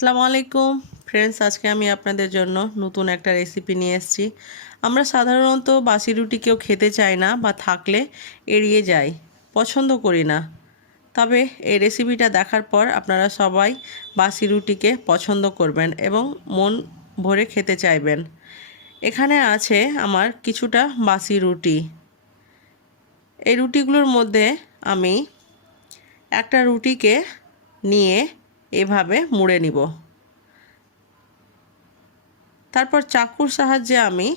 আসসালামু আলাইকুম ফ্রেন্ডস, আজকে আমি আপনাদের জন্য নতুন একটা রেসিপি নিয়ে এসেছি। আমরা সাধারণত বাসি রুটি কেউ খেতে চাই না বা থাকলে এড়িয়ে যাই, পছন্দ করি না। তবে এই রেসিপিটা দেখার পর আপনারা সবাই বাসি রুটিকে পছন্দ করবেন এবং মন ভরে খেতে চাইবেন। এখানে আছে আমার কিছুটা বাসি রুটি। এই রুটিগুলোর মধ্যে আমি একটা রুটিকে নিয়ে এভাবে মুড়ে নিব। তারপর চাকুর সাহায্যে আমি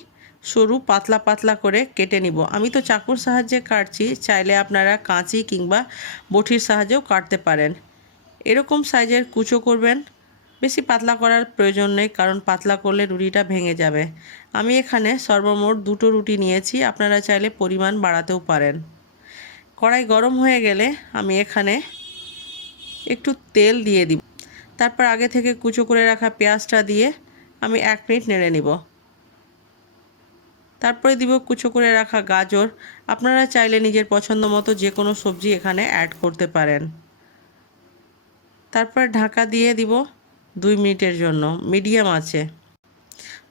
সরু পাতলা পাতলা করে কেটে নিব। আমি তো চাকুর সাহায্যে কাটছি, চাইলে আপনারা কাঁচি কিংবা বটির সাহায্যেও কাটতে পারেন। এরকম সাইজের কুচো করবেন, বেশি পাতলা করার প্রয়োজন নেই, কারণ পাতলা করলে রুটিটা ভেঙে যাবে। আমি এখানে সর্বমোট 2টো রুটি নিয়েছি, আপনারা চাইলে পরিমাণ বাড়াতেও পারেন। কড়াই গরম হয়ে গেলে আমি এখানে একটু তেল দিয়ে দিব। তারপর আগে থেকে কুচো করে রাখা পেঁয়াজটা দিয়ে আমি 1 মিনিট নেড়ে নিব। তারপরে দিব কুচো করে রাখা গাজর। আপনারা চাইলে নিজের পছন্দ মতো যে কোনো সবজি এখানে অ্যাড করতে পারেন। তারপর ঢাকা দিয়ে দিব 2 মিনিটের জন্য মিডিয়াম আঁচে।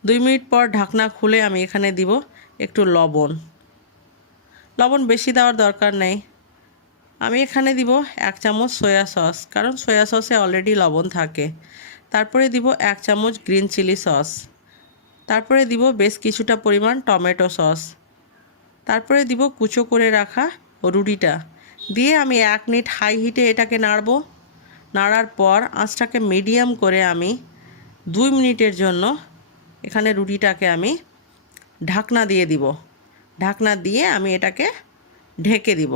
2 মিনিট পর ঢাকনা খুলে আমি এখানে দিব একটু লবণ। লবণ বেশি দেওয়ার দরকার নেই। আমি এখানে দিব 1 চামচ সয়া সস, কারণ সয়া সসে অলরেডি লবণ থাকে। তারপরে দিব 1 চামচ গ্রিন চিলি সস। তারপরে দিব বেশ কিছুটা পরিমাণ টমেটো সস। তারপরে দিব কুচো করে রাখা রুটিটা দিয়ে আমি 1 মিনিট হাই হিটে এটাকে নাড়ব। নাড়ার পর আঁচটাকে মিডিয়াম করে আমি 2 মিনিটের জন্য এখানে রুটিটাকে আমি ঢাকনা দিয়ে দিব। ঢাকনা দিয়ে আমি এটাকে ঢেকে দিব।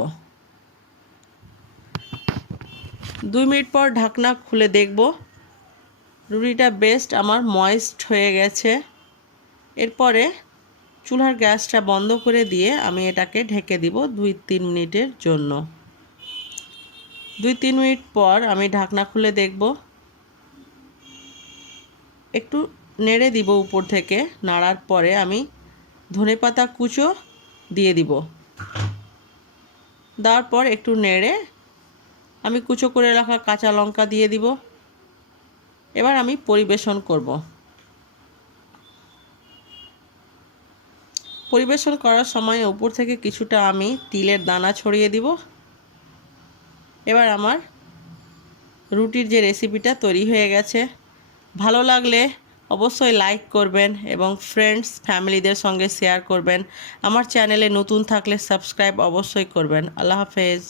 2 মিনিট পর ঢাকনা খুলে দেখব রুটিটা বেস্ট আমার ময়েস্ট হয়ে গেছে। এরপরে চুলার গ্যাসটা বন্ধ করে দিয়ে আমি এটাকে ঢেকে দিব 2-3 মিনিটের জন্য। 2-3 মিনিট পর আমি ঢাকনা খুলে দেখব, একটু নেড়ে দিব উপর থেকে। নাড়ার পরে আমি ধনেপাতা কুচো দিয়ে দিব। দেওয়ার পর একটু নেড়ে আমি কুচো করে রাখা কাঁচা লঙ্কা দিয়ে দিব। এবার আমি পরিবেশন করব। পরিবেশন করার সময় উপর থেকে কিছুটা আমি তিলের দানা ছড়িয়ে দিব। এবার আমার রুটির যে রেসিপিটা তৈরি হয়ে গেছে। ভালো লাগলে অবশ্যই লাইক করবেন এবং ফ্রেন্ডস ফ্যামিলিদের সঙ্গে শেয়ার করবেন। আমার চ্যানেলে নতুন থাকলে সাবস্ক্রাইব অবশ্যই করবেন। আল্লাহ হাফেজ।